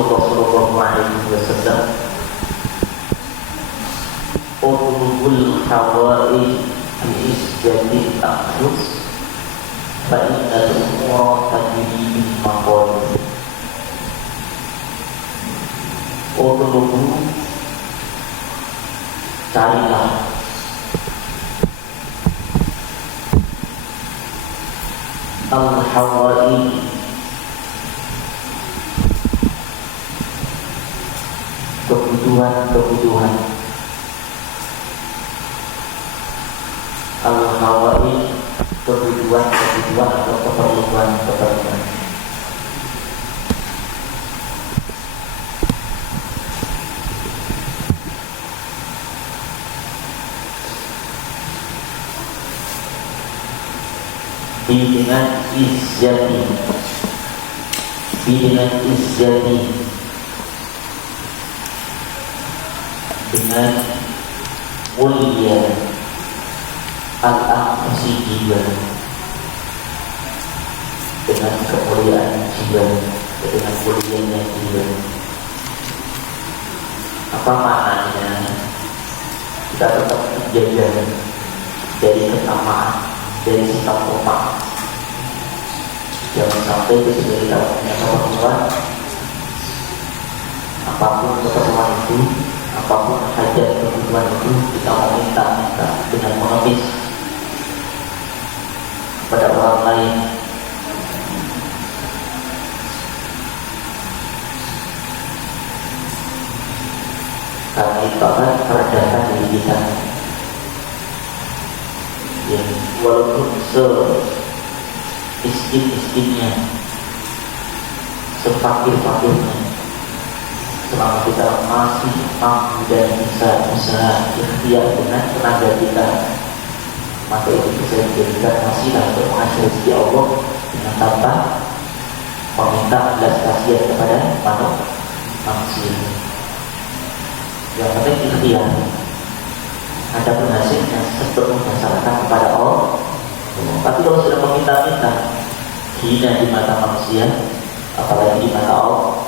Rasulullah sallallahu alaihi wasallam, "Ulul hawa'i bi'isjatil akhus fa innal umura tajri bil maqadir." Ulul, carilah al-hawa'i, kebutuhan, al-hawa'i, kebutuhan atau keperluan. Dengan izzati, dengan mulia, al-aqsi jiwa, dengan kemuliaan jiwa, dengan mulianya jiwa. Apa maknanya? Kita tetap menjaga dari ketamaan, dari sikap lupa. Jangan sampai ketika kita punya keperluan, apapun keperluan itu, apapun hajat kebutuhan itu, kita mau minta dengan mengemis pada orang lain. Karena itu akan merendahkan diri kita. Ya, walaupun miskin-miskinnya, sefakir-fakirnya, selama kita masih mampu dan bisa usaha ikhtiar dengan tenaga kita, maka itu bisa dijadikan wasilah untuk mengasihi rezeki Allah dengan tanpa meminta belas kasihan kepada manusia. Yang penting ikhtiar. Ada hasilnya sepenuhnya serahkan kepada Allah. Tapi kalau sudah meminta-minta, hina di mata manusia, apalagi di mata Allah.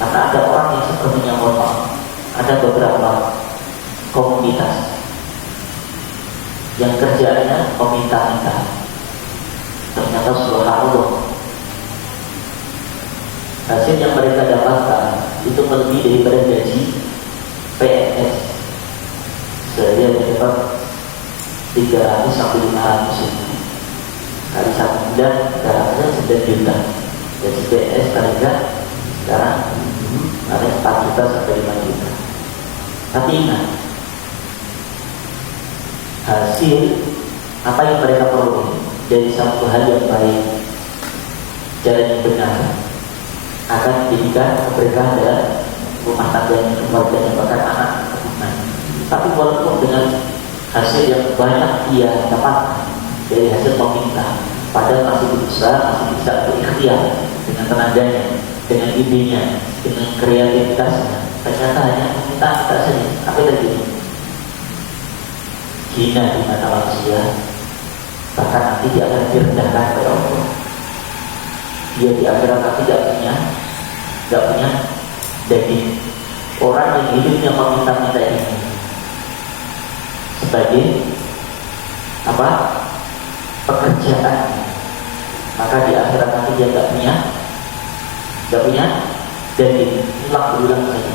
Karena ada orang yang sepertinya ada beberapa komunitas yang kerjanya meminta-minta. Ternyata subhanallah, hasil yang mereka dapatkan itu melebihi daripada gaji PNS. Saya dapat 300 sampai 500 kali 1 bulan, sekarang 9 juta. Jadi PNS paling sekarang ada 4 juta sampai 5 juta. Tapi ingat, hasil apa yang mereka peroleh dari satu hal yang baik, jalan yang benar, akan dijadikan keberkahan dalam rumah tangganya, keluarganya, bahkan anak keturunan. Tapi walaupun dengan hasil yang banyak dia dapat dari hasil meminta, padahal masih berusaha, masih bisa berikhtiar dengan tenaganya, dengan idenya, dengan kreativitasnya, ternyata hanya meminta saja. Apa yang terjadi? Hina di mata manusia, bahkan nanti dia akan direndahkan oleh Allah. Dia di akhirat nanti tidak punya daging. Orang yang hidupnya meminta-minta ini sebagai apa? Pekerjaan, maka di akhirat nanti dia tidak punya daging. Ulang saja.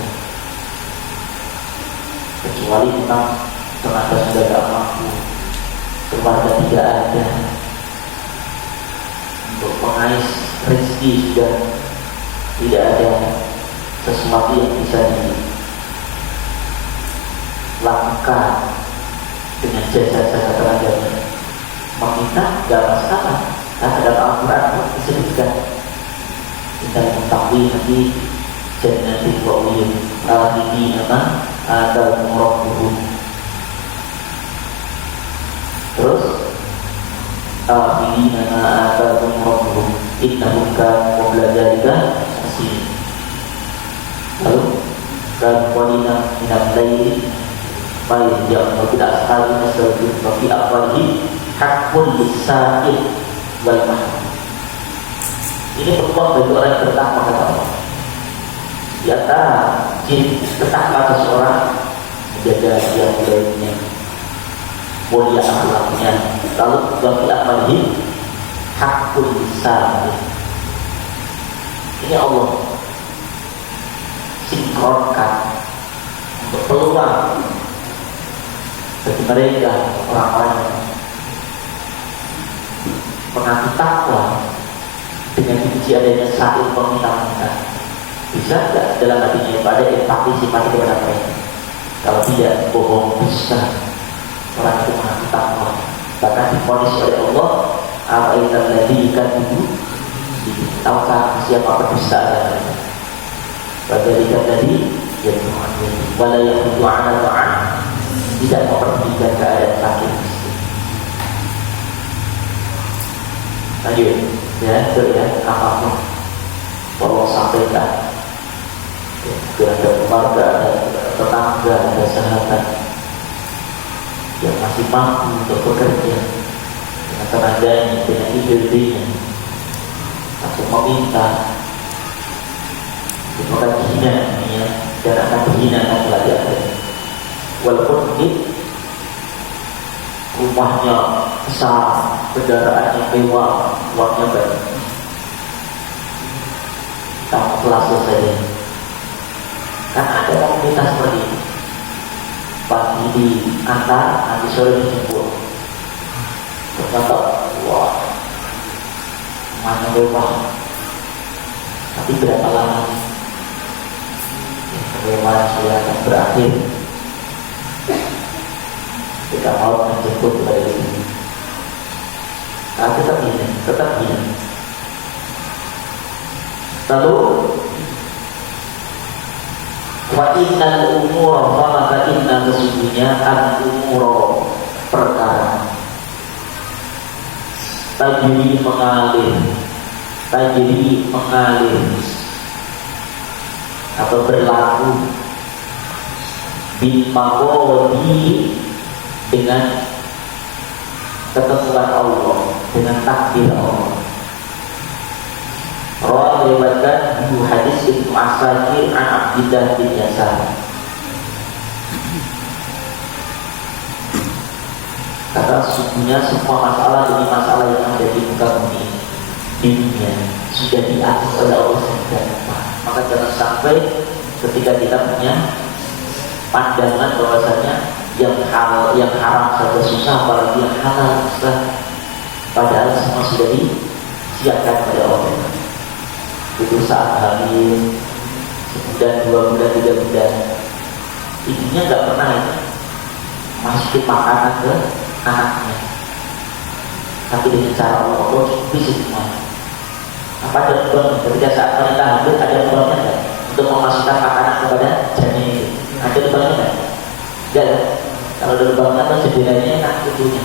Kecuali memang tenaga sudah tidak mampu, keluarga tidak ada, untuk mengais rezeki sudah tidak ada sesuatu yang bisa dilakukan dengan jasa-jasa tenaganya. Meminta tidak masalah. Nah, dalam Al-Quran disebutkan kita mengetahui nanti jannatin wa uyun ini nama ada murabbuhum. Terus ini nama ada murabbuhum innahum kanu qabla dzalika asir. Lalu dan qalina minal laili baik yang tidak sekali nasabun tapi apalagi hakun lisa'il wal mahrum. Ini peluang bagi orang yang bertakwa kepada Allah. Di antara ciri ketakwaan seseorang menjaga dia budayanya, mulia akhlaknya, lalu bagi amalih hakul lisan. Ini Allah sinkronkan untuk peluang bagi mereka orang-orang yang mengaku takwa dengan dipuji adanya satu permintaan. Bisa tidak dalam hatinya pada empati simpati kepada mereka? Kalau tidak, bohong bisa. Orang itu mengaku takwa, bahkan divonis oleh Allah. Al-Aitan ladhi ikan ibu, tahukah siapa berdusta adalah Badari ikan tadi ya Tuhan, wala yahudu ala ta'an, tidak memperhatikan keadaan sakit. Lanjut ya, itu ya, apapun Allah sampaikan ya, ada keluarga, ada tetangga, ada sahabat yang masih mampu untuk bekerja dengan tenaganya, dengan ide-idenya, langsung meminta, itu akan dihina ya, dan akan dihinakan lagi. Walaupun ini rumahnya besar, kendaraannya mewah, uangnya banyak, kamu kelas saja. Kan ada komunitas seperti ini. Pagi di antar, nanti sore dijemput. Ternyata, wah, rumahnya mewah. Tapi berapa lama kemewahan sudah akan berakhir? Kita mau menjemput kepada diri. Nah, tetap ini. Lalu wa innal umur, maka inna sesungguhnya al umur perkara tajri mengalir atau berlaku bil maqdi, dengan ketentuan Allah, dengan takdir Allah. Rawi meriwayatkan Ibnu hadis Ibnu Asakir an Abdillah bin Yasar. Kata sesungguhnya semua masalah demi masalah yang ada di muka bumi di dunia sudah diatur oleh Allah SWT. Maka jangan sampai ketika kita punya pandangan bahwasanya yang haram saja susah, apalagi yang halal susah. Padahal semua sudah disiapkan oleh Allah. Itu saat hamil, sebulan, 2 bulan, 3 bulan, ibunya nggak pernah masukin makanan ke anaknya, tapi dengan cara Allah bisa semuanya. Apa ada lubang ketika saat wanita hamil, ada lubangnya nggak untuk memasukkan makanan kepada janin itu? Ada lubangnya nggak? Nggak ya? Kalau ada lubangnya kan jendelanya enak tutunya.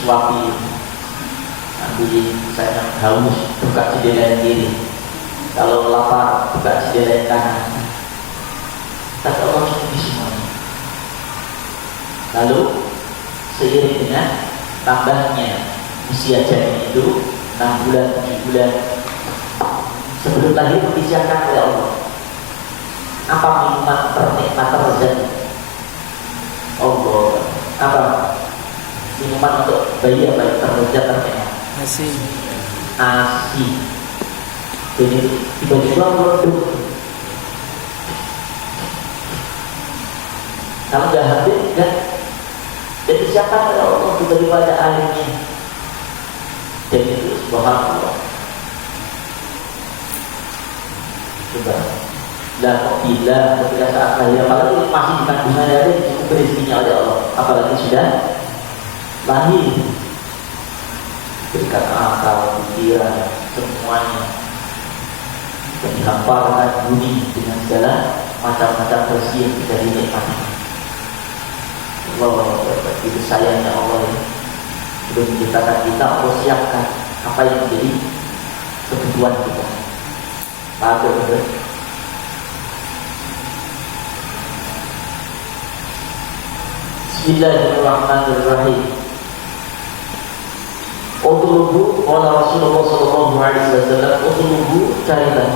Suapi, ambil saya haus, buka jendela yang kiri. Kalau lapar, buka jendela yang kanan. Tapi Allah cukup semuanya. Lalu seiring dengan tambahnya usia janin itu 6 bulan, 7 bulan sebelum lahir disiapkan oleh Allah. Apa minuman ternikmat terlezat Allah? Apa minuman untuk bayi apa yang terlezat ternikmat? Asi. Jadi tiba-tiba meleduk. Kalau nggak habis kan? Jadi siapa oleh Allah tiba-tiba ada airnya? Dan itu subhanallah. Coba. Dan bila ketika saat lahir, apalagi masih di kandungan ada cukup rezekinya oleh Allah, apalagi sudah lahir, berikan akal, pikiran, semuanya, dan dihamparkan bumi dengan segala macam-macam rezeki yang bisa dinikmati. Allah, itu sayangnya Allah ya. Sudah menciptakan kita, Allah siapkan apa yang menjadi kebutuhan kita. Maka betul. Bismillahirrahmanirrahim. Utlubu qala Rasulullah sallallahu Sallallahu Alaihi Wasallam, "Utlubu, carilah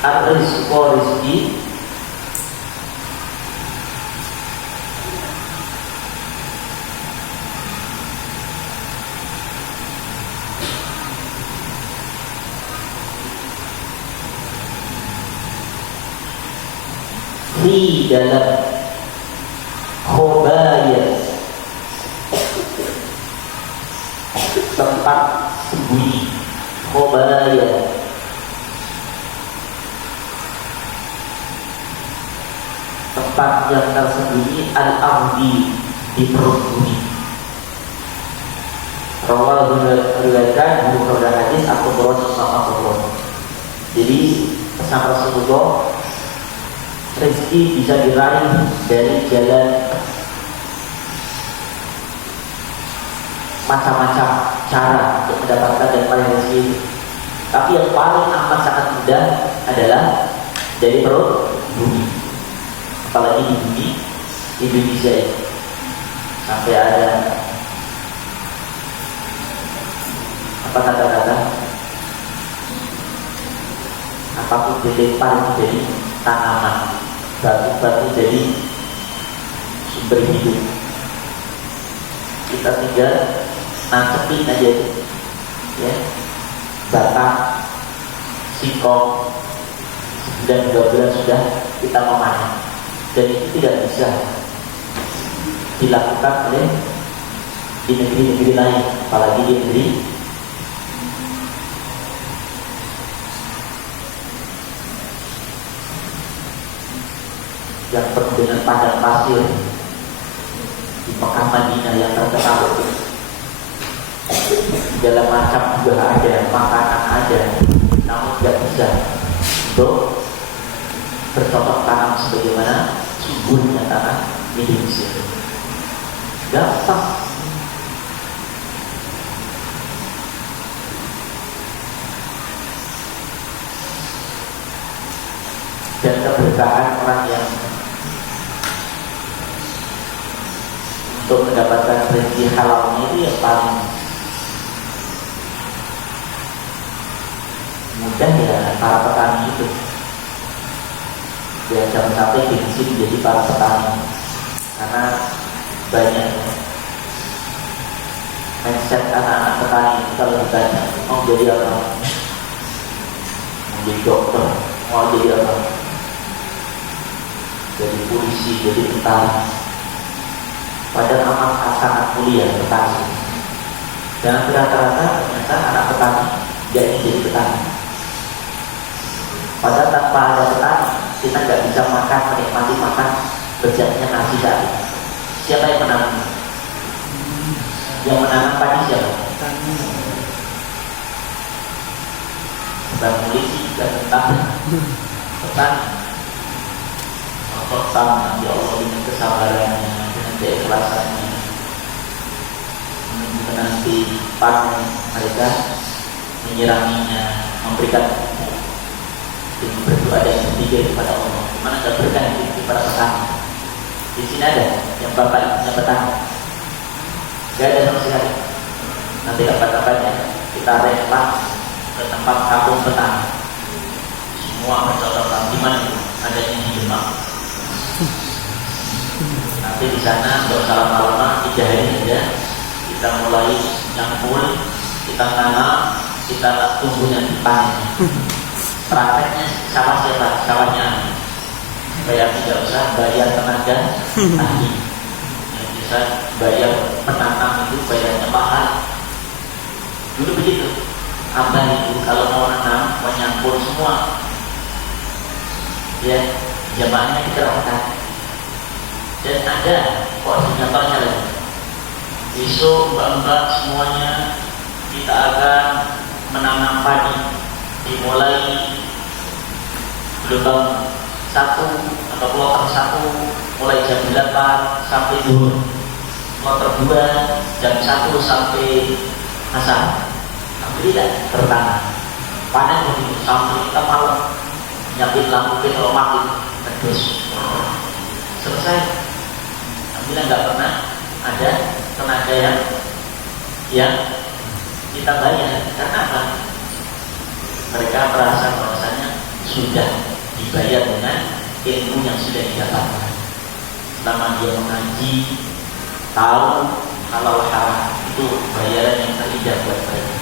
ar-rizqa, rizki, di dalam khobayat, tempat sembunyi, khobayat, tempat yang tersembunyi, al-ardi, di perut bumi. Rawahu, riwayatkan buku hadis Abu Hurairah SAW. Jadi pesan Rasulullah, rezeki bisa diraih dari jalan macam-macam cara untuk mendapatkan dan paling rezeki. Tapi yang paling amat sangat mudah adalah dari perut bumi. Apalagi di bumi Indonesia ini sampai ada apa kata-kata, apapun dilempar jadi tanaman, batu-batu jadi sumber hidup. Kita tinggal nancepin aja itu, ya, batang, singkong, 9-12 sudah kita memanen, dan itu tidak bisa dilakukan oleh di negeri-negeri lain, apalagi di negeri yang penuh dengan padang pasir di Mekah Madinah yang terkenal. Segala macam juga ada, makanan ada, namun tidak bisa untuk bercocok tanam sebagaimana suburnya tanah Indonesia. Gampang. Dan keberkahan orang yang untuk mendapatkan rezeki halalnya itu yang paling mudah ya para petani itu. Ya jangan sampai gengsi menjadi para petani, karena banyak mindset anak-anak petani itu kalau ditanya mau jadi apa, mau jadi dokter, mau jadi apa, jadi polisi, jadi tentara. Padahal amat sangat mulia petani. Dan rata-rata ternyata anak petani tidak ingin jadi petani. Padahal tanpa ada petani kita nggak bisa makan, menikmati makan berjamnya nasi tadi. Siapa yang menanam? Yang menanam padi siapa? Bukan polisi, bukan tentara, petani. Pertama, ya Allah, dengan kesabarannya, dengan keikhlasannya, menunggu nanti panen mereka, menyiraminya, memberikan dengan berdoa dan berpikir kepada Allah. Mana ada berkah di para petani? Di sini ada yang bapak punya petani? Gak ada sama sekali. Nanti kapan-kapannya kita rempah ke tempat kampung petani. Semua bercocok di mana itu? Adanya di Demak. Nanti di sana untuk lama-lama 3 hari saja kita mulai nyampul, kita tanam, kita tunggunya dipanen. Prakteknya sawah siapa? Sawahnya supaya tidak usah bayar tenaga ahli, yang bisa bayar penanam itu bayarnya mahal. Dulu begitu. Abah itu kalau mau nanam, mau nyampur semua, ya jamaahnya dikerahkan. Dan ada koordinatornya lagi. Besok mbak-mbak semuanya kita akan menanam padi, dimulai gelombang 1 atau kloter 1 mulai jam 8 sampai zuhur, kloter 2 jam 1 sampai asar. Alhamdulillah bertanam, panen begitu sampai kita malam, nyapin lampu kalau mati terus selesai. Alhamdulillah nggak pernah ada tenaga yang yang kita bayar. Karena apa? Mereka merasa bahwasanya sudah dibayar dengan ilmu yang sudah didapatkan. Selama dia mengaji, tahu halal haram, itu bayaran yang terindah buat mereka.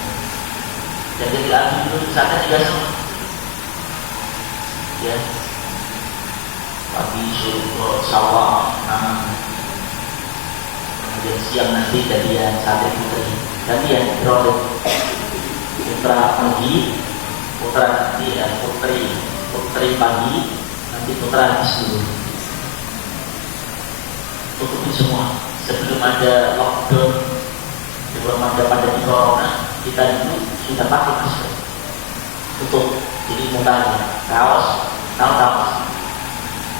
Dan ketika itu misalkan juga sama, ya, pagi suruh sawah nanam, kemudian siang nanti jadian sate putri, gantian beroleh putra pagi, putra nanti ya putri pagi, nanti putra habis dulu. Tutupin semua. Sebelum ada lockdown, sebelum ada pandemi corona, kita dulu sudah pakai masker. Tutup, jadi mukanya, kaos,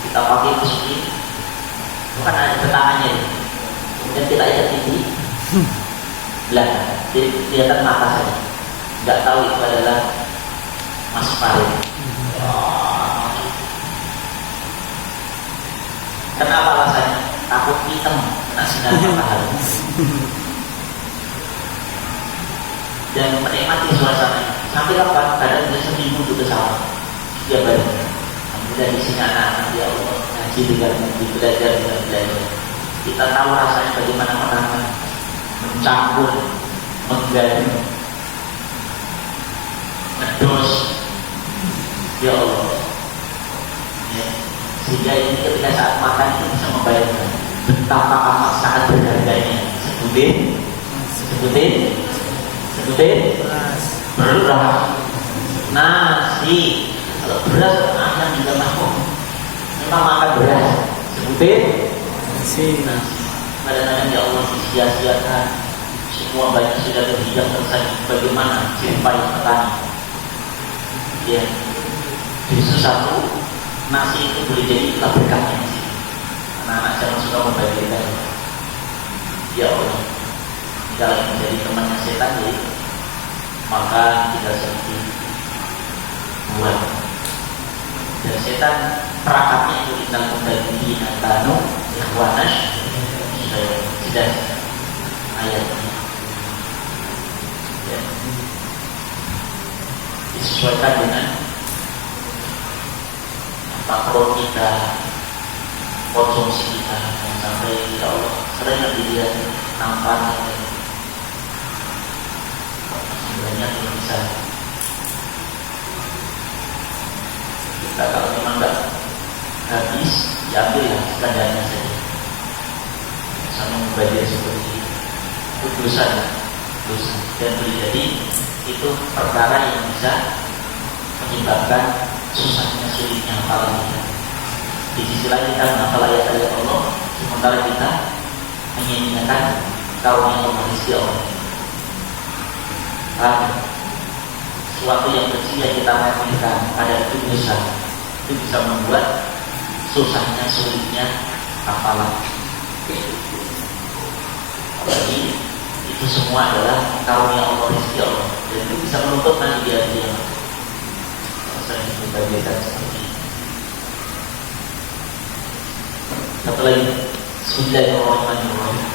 kita pakai masukin, bukan ada tangannya. Kemudian kita ikat ini, belakang, jadi kelihatan mata saja. Nggak tahu itu adalah masuk parit. Kenapa alasannya? Takut hitam kena sinar matahari. Dan menikmati suasana. Sampai kapan? Kadang bisa seminggu itu sama. Setiap hari. Alhamdulillah di sini anak-anak ya Allah ngaji dengan belajar. Kita tahu rasanya bagaimana menanam, mencampur, menggali, ngedos. Ya Allah. Ya. Sehingga ini ketika saat makan itu bisa membayangkan betapa amat sangat berharganya. Sebutin beras, nasi. Kalau beras akan juga mau memang makan beras. Sebutin nasi. Kadang-kadang ya Allah sia-siakan semua banyak sudah terhidang tersaji. Bagaimana cinta petani? Ya, justru satu nasi itu boleh jadi itulah berkahnya. Anak-anak jangan suka membagikan. Ya Allah, kalau menjadi temannya setan ya, maka kita seperti buat. Dan setan perangkatnya itu innal mudayyina kanu ikhwanash. Sudah ayatnya. Ya. Disesuaikan dengan makro kita, konsumsi kita, sampai ya Allah sering dilihat nampak sebenarnya tidak bisa. Kita kalau memang nggak habis, diambillah sekandarnya saja. Sama membayar seperti itu dosa, dan boleh jadi itu perkara yang bisa menyebabkan susahnya, sulitnya hafalan kita. Di sisi lain kita menghafal ayat-ayat Allah, sementara kita menyanyikan karunia Allah, rezeki Allah. Suatu yang kecil yang kita remehkan ada itu dosa, itu bisa membuat susahnya, sulitnya hafalan. Apalagi itu semua adalah karunia Allah, rezeki Allah, dan itu bisa menutup nanti dia. Sering dibagikan seperti ini. Satu lagi, Bismillahirrahmanirrahim.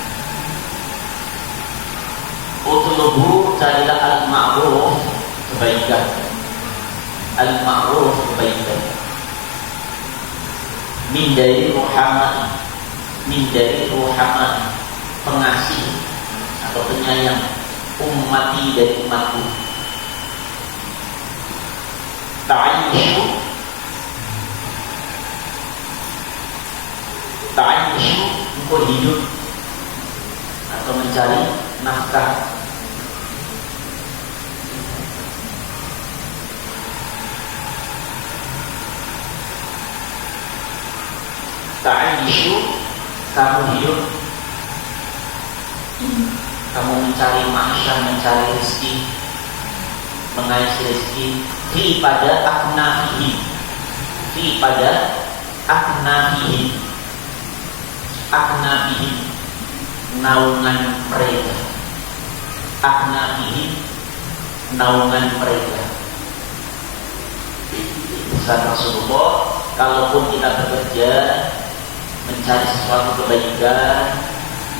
Utlubu carilah al-ma'ruf, kebaikan. Al-ma'ruf, kebaikan. Min dari ruhamani, pengasih atau penyayang, ummati dari umatku. Ta'ayyushu untuk hidup atau mencari nafkah. Ta'ayyushu, kamu hidup, kamu mencari makan, mencari rezeki, mengais rezeki fi pada aknafihi naungan mereka, naungan mereka. Pesan Rasulullah, kalaupun kita bekerja mencari sesuatu kebaikan,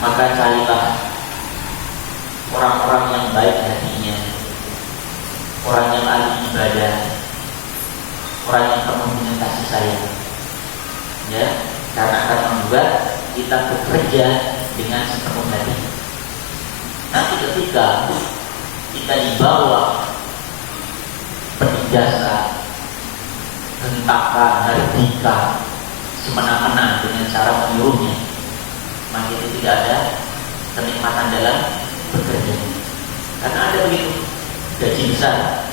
maka carilah orang-orang yang baik hatinya, orang yang ahli ibadah, orang yang penuh dengan kasih sayang, ya, karena akan membuat kita bekerja dengan sepenuh hati. Nanti ketika kita dibawa penindasan, hentakan, hardika, semena-mena dengan cara menyuruhnya, maka itu tidak ada kenikmatan dalam bekerja. Karena ada begitu gaji besar,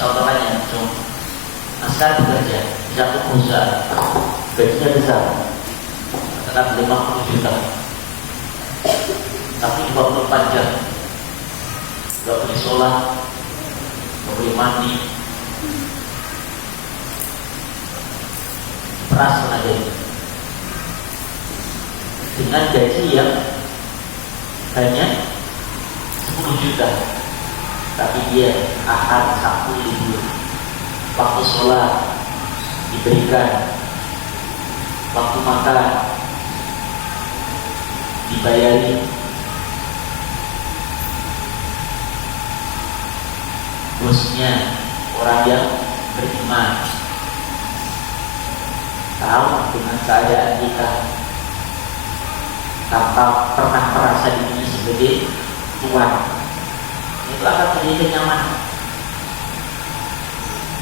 contohnya sekarang bekerja di satu perusahaan, gajinya besar, katakan 50 juta, tapi 24 jam gak boleh sholat, gak boleh mandi, peras tenaga itu dengan gaji yang hanya 10 juta, tapi dia Ahad, Sabtu libur, waktu sholat diberikan, waktu makan dibayari, bosnya orang yang beriman, tahu dengan keadaan kita, tanpa pernah merasa dirinya sebagai tuan, itu akan menjadi kenyamanan.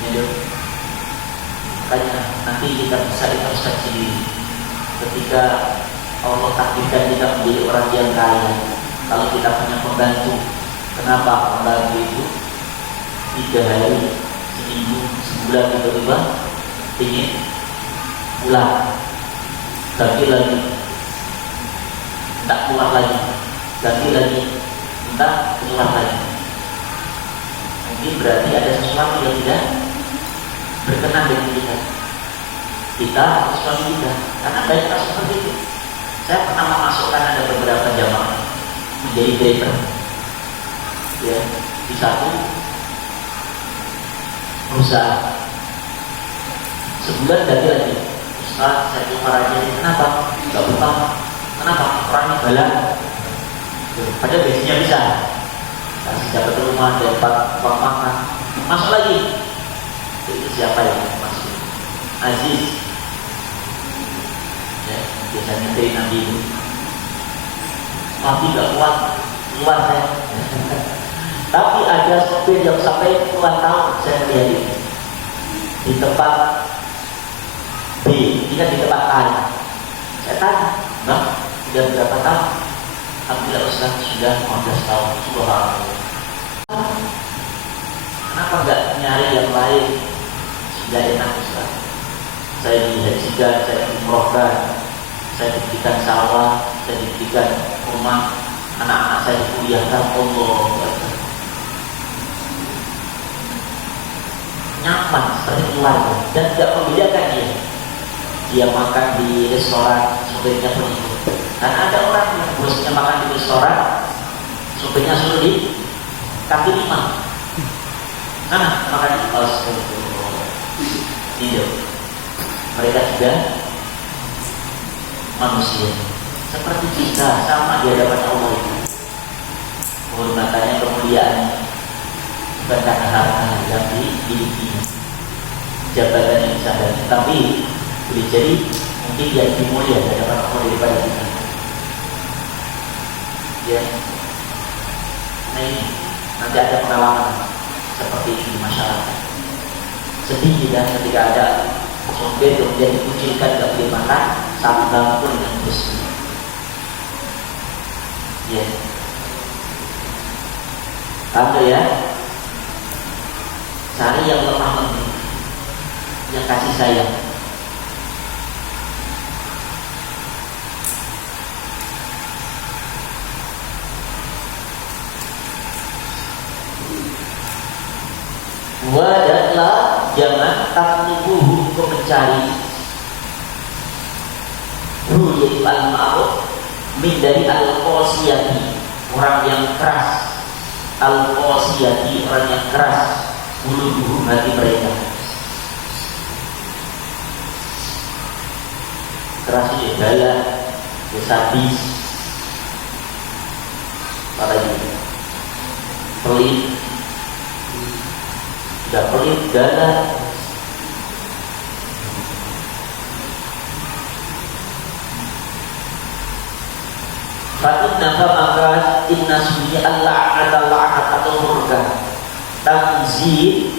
Ya, makanya nanti kita bisa introspeksi diri. Ketika Allah takdirkan kita menjadi orang yang kaya, kalau kita punya pembantu, kenapa pembantu itu 3 hari, seminggu, sebulan tiba-tiba ingin pulang, ganti lagi, tak keluar lagi, ganti lagi, minta keluar lagi. Mungkin berarti ada sesuatu yang tidak berkenan dengan kita. Kita harus suami kita, karena banyak kasus seperti itu. Saya pernah memasukkan ada beberapa jamaah menjadi driver, ya, di satu perusahaan. Sebulan ganti lagi, Ustaz, saya keluar aja. Kenapa? Gak betah. Kenapa? Orangnya galak. Padahal gajinya bisa, kasih dapat rumah, dapat uang makan, masuk lagi. Itu siapa yang masuk? Aziz, ya, biasanya dari Nabi itu. Tapi gak kuat, keluar saya. Tapi ada sopir yang sampai puluhan tahun saya lihat ini di tempat B, tidak di tempat A. Saya tanya, Bang, sudah berapa tahun? Alhamdulillah Ustaz, sudah 15 tahun. Subhanallah. Kenapa enggak nyari yang lain? Sudah enak Ustaz. Saya dihajikan, saya diumrohkan, saya diberikan sawah, saya diberikan rumah, anak-anak saya dikuliahkan. Allah, nyaman seperti keluarga dan tidak membedakan dia makan di restoran, sopirnya pun ikut. Dan ada orang yang bosnya makan di restoran, sopirnya suruh di kaki 5. Nah, makan di tidak. Mereka juga manusia seperti kita, sama di hadapan Allah itu. Kehormatannya, kemuliaannya bukan karena harta yang dimilikinya, jabatan yang disadari, tapi boleh jadi mungkin dia lebih mulia di hadapan Allah daripada kita. Ya, nah ini nanti ada pengalaman seperti ini di masyarakat. Sedih tidak ketika ada sopir kemudian dikucilkan, gak boleh makan, satu bangku dengan bosnya. Ya, kamu ya, cari yang lemah lembut, yang kasih sayang. Wadahlah, jangan taklubuhu, untuk mencari yaitu al-ma'ruf min dari al-qasiyati, orang yang keras. Al-qasiyati, orang yang keras bulu hati mereka. Keras ya galak, ya sadis, apalagi pelit, sudah pelit, galak. Fa'inna maka inna sunyi Allah adalah atau murka tanzinu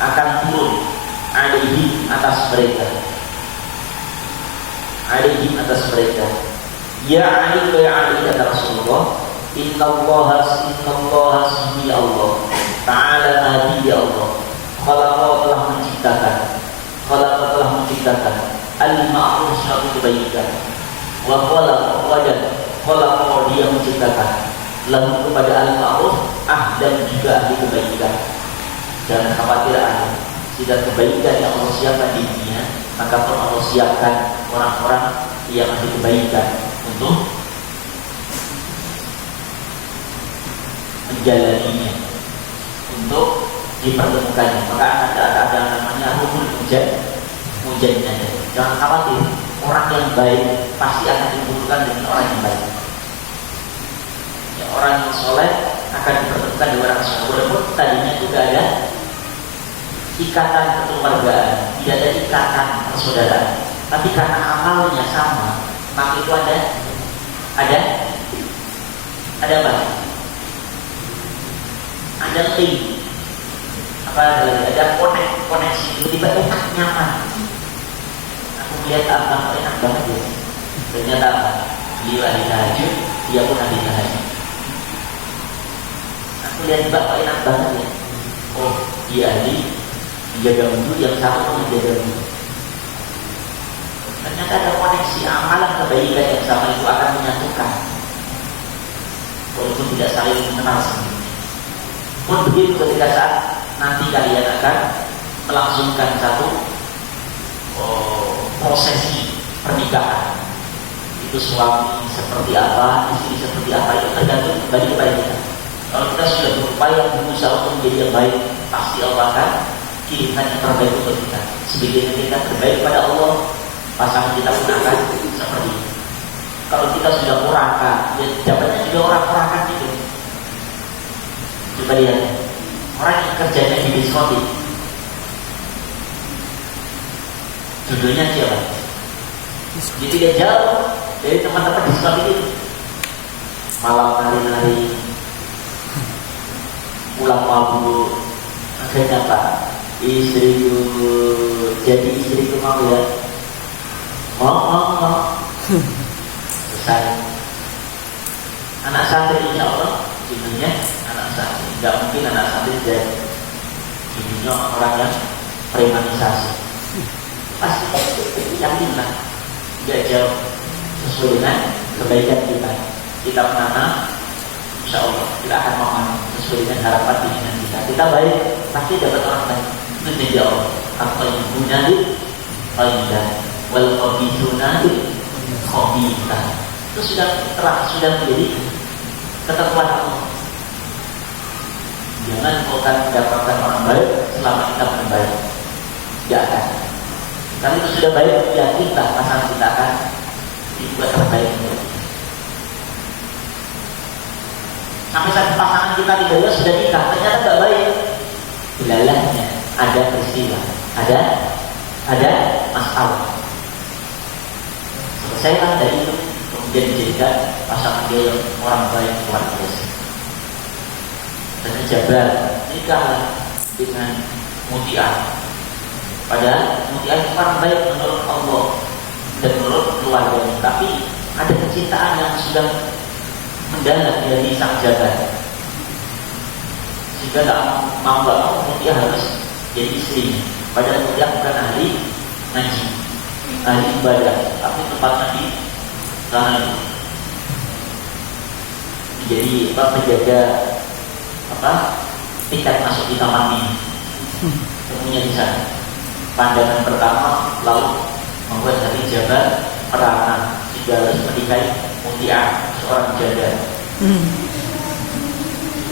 akan turun alaihi atas mereka, ya Ali wa ya Ali kata Rasulullah, inna Allah sunyi Allah ta'ala nabi ya Allah khalaqa telah menciptakan al-ma'ruf suatu kebaikan, wa khalaqa dia menciptakan lalu kepada al-ma'ruf dan juga ahli kebaikan. Jangan khawatir jika kebaikan yang Allah siapkan di dunia, maka pun Allah siapkan orang-orang yang ahli kebaikan untuk menjalaninya, untuk dipertemukannya. Maka ada namanya ruhul mujannadah. Jangan khawatir, orang yang baik pasti akan dipertemukan dengan orang yang baik. Ya, orang yang soleh akan dipertemukan dengan orang soleh. Walaupun tadinya juga ada ikatan kekeluargaan, tidak ada ikatan persaudaraan, tapi karena amalnya sama, maka itu ada apa? Ada link, ada koneksi, tiba-tiba enak, nyaman. Aku lihat abang enak banget ya. Ternyata apa? Beliau ahli tahajud, dia pun ahli tahajud. Aku lihat bapak enak banget ya. Oh, dia ahli menjaga wudhu, yang satu pun menjaga wudhu. Ternyata ada koneksi amalan kebaikan yang sama itu akan menyatukan, walaupun tidak saling mengenal sendiri. Pun begitu ketika saat nanti kalian akan melangsungkan satu prosesi pernikahan. Itu suami seperti apa, istri seperti apa, itu tergantung kembali kepada kita. Kalau kita sudah berupaya berusaha untuk menjadi yang baik, pasti Allah akan kirimkan yang terbaik untuk kita. Sebagaimana kita terbaik pada Allah, pasangan kita pun akan seperti itu. Kalau kita sudah murakan, ya dapatnya juga orang murakan itu. Coba lihat, orang yang kerjanya di diskotik, judulnya siapa? Dia tidak jauh dari teman-teman diskotik itu. Malam nari-nari, pulang mabuk, akhirnya apa? Istriku, jadi istriku mau ya? Mau. Selesai. Anak santri insya Allah judulnya anak santri. Tidak mungkin anak santri jadi judulnya orang yang premanisasi. Pasti yakinlah tidak jauh sesuai dengan kebaikan kita. Kita menanam, insya Allah kita akan menanam sesuai dengan harapan keinginan kita. Kita baik, pasti dapat orang baik. Itu jadi Allah. Apa yang gunanya? Faidah. Wal qabithuna khabitha. Itu sudah menjadi ketentuan Allah. Jangan kau akan mendapatkan orang baik selama kita belum baik. Tidak akan. Kalau itu sudah baik, yakinlah pasangan kita akan dibuat terbaik untuk kita. Sampai saat pasangan kita tidak sudah nikah, ternyata tidak baik. Belalahnya ada peristiwa, ada masalah. Selesailah dari itu, kemudian dijadikan pasangan dia yang orang baik luar biasa. Dan jabar nikahlah dengan Muti'ah. Padahal Muti'ah orang baik menurut Allah dan menurut keluarganya, tapi ada kecintaan yang sudah mendalam dari sang jabar, sehingga mau Muti'ah harus jadi istrinya. Padahal Muti'ah bukan ahli ngaji, ahli ibadah, tapi tempatnya di sana itu menjadi penjaga tiket masuk di taman ini. Temunya di sana. Pandangan pertama lalu membuat hati jabar peranan sehingga harus menikahi Muti'ah, seorang janda.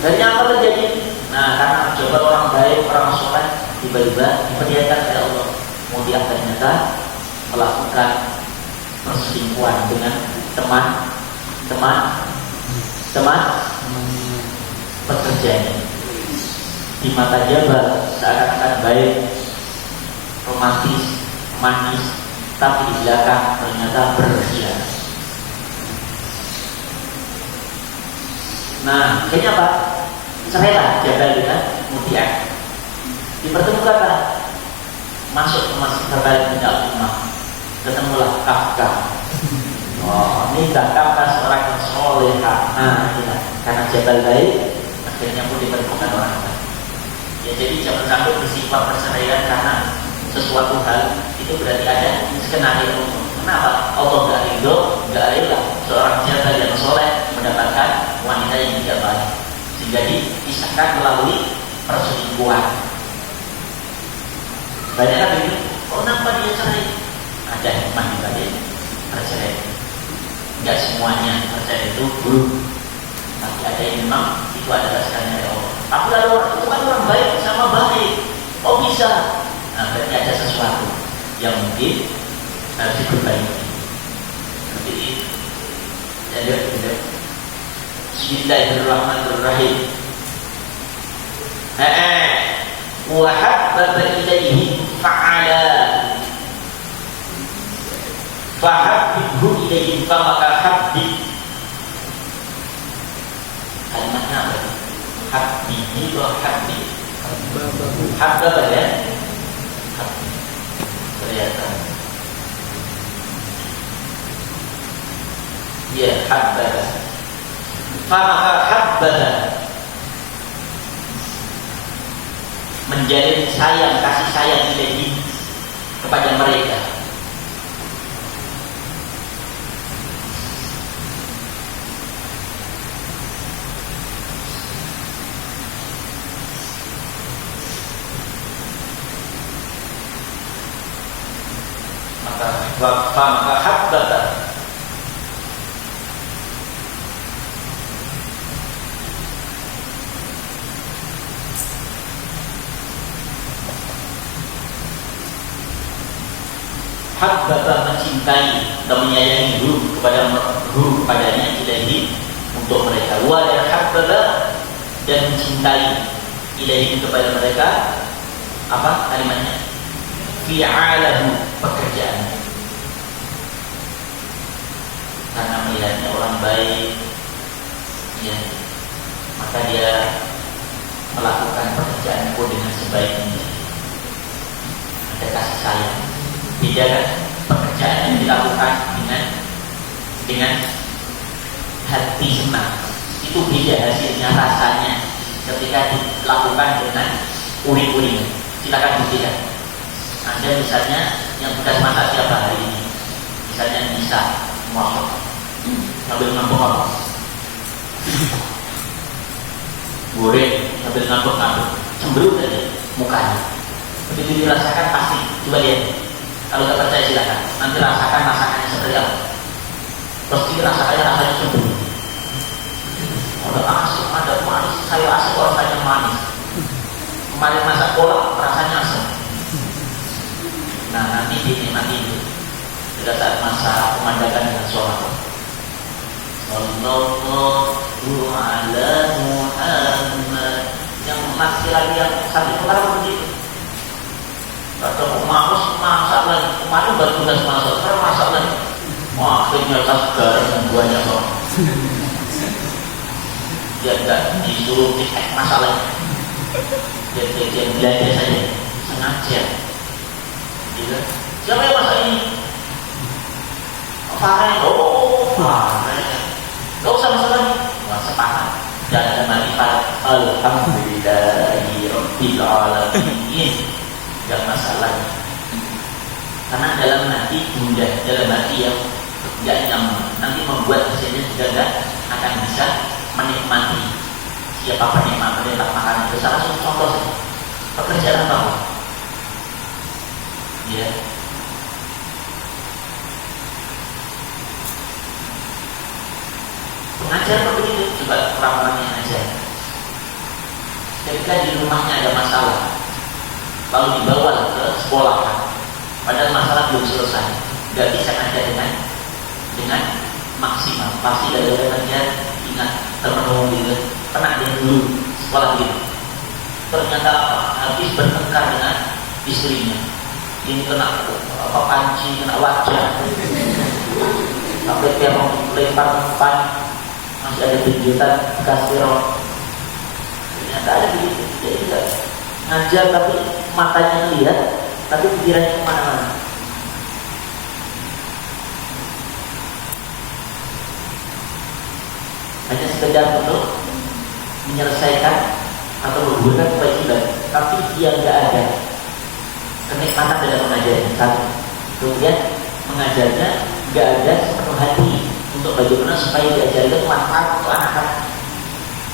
Dari apa terjadi? Nah, karena coba orang baik, orang soleh, tiba-tiba diperlihatkan oleh Allah Muti'ah ternyata melakukan perselingkuhan dengan teman pekerjaannya. Di mata Jabal seakan-akan baik, romantis, manis, tapi di belakang ternyata berkhianat. Nah, akhirnya apa? Cerailah Jabal dengan Muti'ah. Dipertemukan, masuk ke masjid Jabal bin Al-Umah, ketemulah Kafka. Oh, ini Kafka seorang yang solehah. Nah, ya. Karena Jabal baik, akhirnya pun dipertemukan orang baik. Ya, jadi jangan sampai bersifat perceraian karena sesuatu hal itu berarti ada skenario. Kenapa? Allah gak ridho, gak rela seorang Jabal yang soleh mendapatkan wanita yang tidak baik, sehingga dipisahkan melalui perselingkuhan. Banyak kan begitu. Oh, kenapa dia cerai? Ada hikmah di balik perceraian. Enggak semuanya perceraian itu buruk, tapi ada yang memang itu adalah sekalian dari Allah. Tapi lalu itu kan orang baik sama baik. Oh bisa. Nah, berarti ada sesuatu yang mungkin harus diperbaiki. Seperti ini. Jadi Bismillahirrahmanirrahim. Wa habbaba ilaihi fa'ala fahabbibhu ilaihi famaka habbib. Kalimatnya apa? Habbibi atau habbib? Habbaba ya? Habbib. Kelihatan. Ya, habbaba. Famaka habbaba. Menjalin sayang, kasih sayang ilahi kepada mereka. Maka habbata habbata mencintai dan menyayangi guru kepadanya ilahi untuk mereka. Wa habbata dan mencintai ilahi kepada mereka. Apa kalimatnya? Fi'alahu, pekerjaan. Karena melihatnya orang baik, ya, maka dia melakukan pekerjaan pun dengan sebaik-baiknya. Ada kasih sayang. Beda kan pekerjaan yang dilakukan dengan hati senang. Itu beda hasilnya, rasanya ketika dilakukan dengan uring-uringan. Silakan buktikan. Anda misalnya yang tugas masak siapa hari ini? Misalnya bisa masuk sambil ngambek apa? Goreng sambil ngambek-ngambek, cemberut aja mukanya. Begitu dirasakan pasti. Coba lihat. Kalau tak percaya silakan. Nanti rasakan masakannya seperti apa. Pasti rasanya cemberut. Ada asam, ada manis. Saya asam rasanya manis. Kemarin masak kolak rasanya asam. Nah, nanti dinikmati itu pada saat masa pemandangan dengan sholat. Sallallahu ala Muhammad. Yang masih lagi yang satu kemarin begitu. Kalau masak lagi. Kemarin baru tugas masak, sekarang masak lagi. Wah, akhirnya segar dan buahnya kok. Dia enggak disuruh masak lagi. Dia belajar saja, sengaja. Siapa yang masak ini? Farah. Oh, Farah. Gak usah masak lagi. Wah, sepakat. Jangan mati Farah. Alhamdulillahi Rabbil Alamin. Gak masalah. Karena dalam hati mudah, dalam hati yang gak nyaman, nanti membuat hasilnya juga gak akan bisa menikmati. Siapa penikmat makanan itu? Salah satu contoh saja. Pekerjaan apa? Ya. Pengajar begitu, coba orang-orangnya aja. Ketika di rumahnya ada masalah, lalu dibawa ke sekolah, padahal masalah belum selesai, nggak bisa ngajar dengan maksimal. Pasti dari dia ingat temen gitu, pernah dia dulu sekolah gitu. Ternyata habis bertengkar dengan istrinya. Ini kena panci, kena wajah. Sampai dia mau lempar umpan, masih ada kejutan kasih roh. Ternyata ada begitu. Jadi enggak ngajar tapi matanya lihat, tapi pikirannya kemana-mana. Hanya sekedar untuk menyelesaikan atau menggugurkan kewajiban, tapi dia nggak ada kenikmatan dalam mengajarnya. Satu, kemudian mengajarnya nggak ada sepenuh hati untuk bagaimana supaya diajar itu manfaat untuk anak-anak.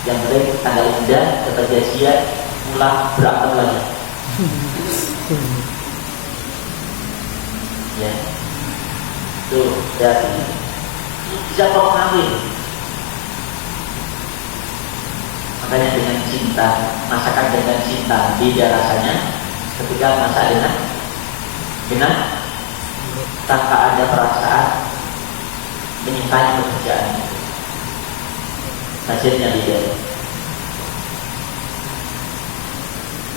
Yang penting tanggal indah, dapat gajian, pulang berantem lagi. Ya, tuh dari bisa memahami. Makanya dengan cinta, masakan dengan cinta beda rasanya ketika masak dengan tanpa ada perasaan menyukai pekerjaan itu. Hasilnya beda.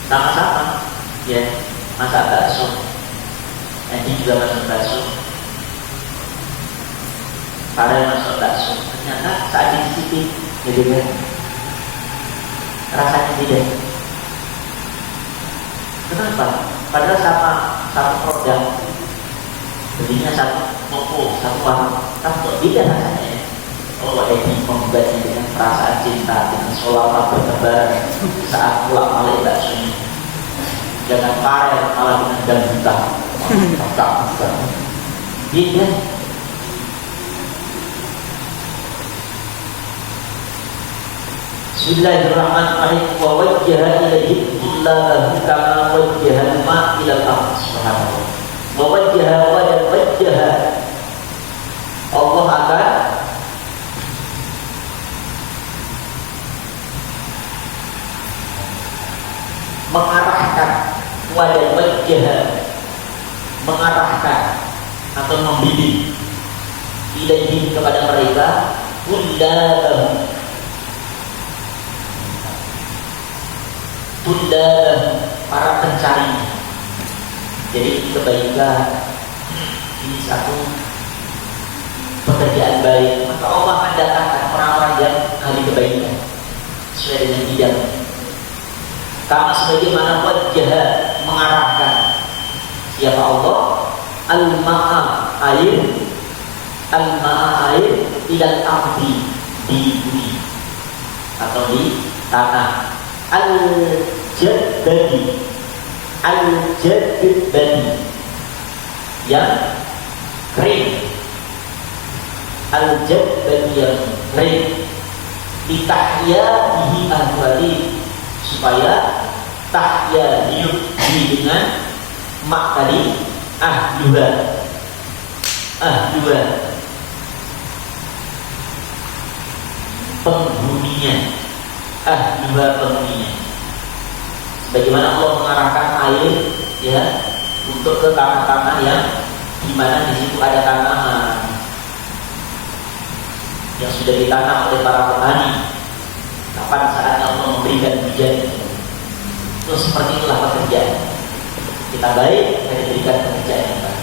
Sama-sama, ya, masak bakso, ini juga masak bakso. Padahal masak bakso, ternyata saat dicicipi, gitu kan, rasanya beda. Kenapa? Padahal sama satu produk, belinya satu toko, satu warung, tapi kok beda rasanya. Allah ini membuatnya dengan perasaan cinta, dengan sholawat bertebaran saat pulang balik baksonya. Jangan karet malah dengan dangdutan. Beda. Bismillahirrahmanirrahim. Wa wajjaha ilaihi kullahu kama wajjaha ma ila al-ardh. Subhanallah. Wa wajjaha Allah akan mengarahkan mengarahkan atau membimbing ilaihi kepada mereka kullahu para pencarinya. Jadi kebaikan ini satu pekerjaan baik, maka Allah akan datangkan orang-orang yang ahli kebaikan sesuai dengan bidang. Karena sebagaimana wajah mengarahkan siapa Allah al-ma'a air tidak arti di bumi atau di tanah. Al-jaddadi yang kering, al-jaddadi yang kering, ditahyatihi al-wali supaya tahya hidup dengan mak tadi ahluha penghuninya, penghuninya. Bagaimana Allah mengarahkan air ya untuk ke tanah-tanah yang dimana di situ ada tanaman yang sudah ditanam oleh para petani. Kapan saatnya Allah memberikan hujan? Terus seperti itulah pekerjaan. Kita baik, kita diberikan pekerjaan yang baik.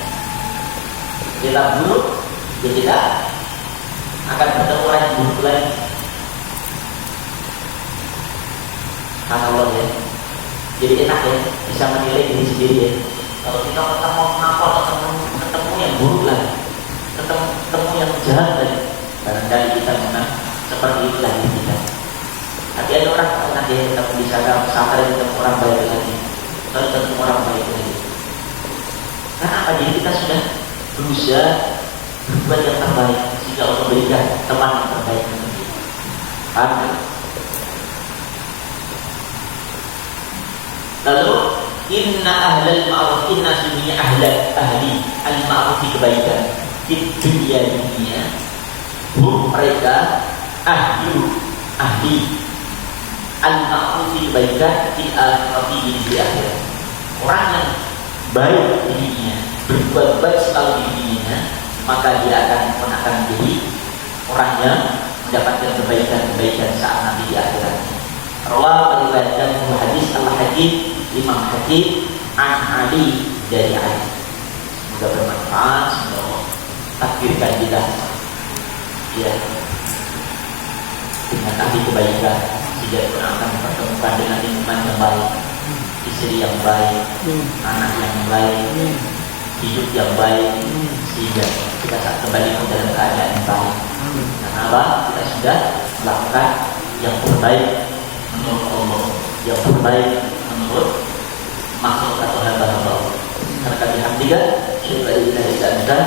Kita buruk, ya kita akan bertemu orang yang buruk lagi. Karena Allah ya. Jadi enak ya, bisa menilai diri sendiri ya. Kalau kita ketemu yang buruk lagi, ketemu yang jahat lagi, barangkali kita menang seperti itulah diri kita. Tapi ada orang nanti kita bisa sampai ketemu orang baik lagi, lalu ketemu orang baik lagi. Karena apa? Jadi kita sudah berusaha berbuat yang terbaik sehingga Allah berikan teman yang terbaik untuk kita. Amin. Lalu inna ahlal ma'ruf, inna sunni ahli al-ma'ruf kebaikan di dunia mereka ahli al-ma'ruf kebaikan di akhirat. Orang yang baik di dunia, berbuat baik selalu di dunia, maka dia akan menjadi orang yang mendapatkan kebaikan-kebaikan saat nanti di akhirat. hadis Imam Hakim an Ali dari Ali. Semoga bermanfaat, semoga takdirkan kita ya dengan ahli kebaikan, tidak pernah akan mempertemukan dengan lingkungan yang baik, istri yang baik, anak yang baik, hidup yang baik, sehingga kita saat kembali ke dalam keadaan yang baik. Karena apa? Kita sudah melakukan yang terbaik menurut Allah, yang terbaik menurut makhluk atau hamba-hamba Allah. Karena kami hamdika, syukur dari kita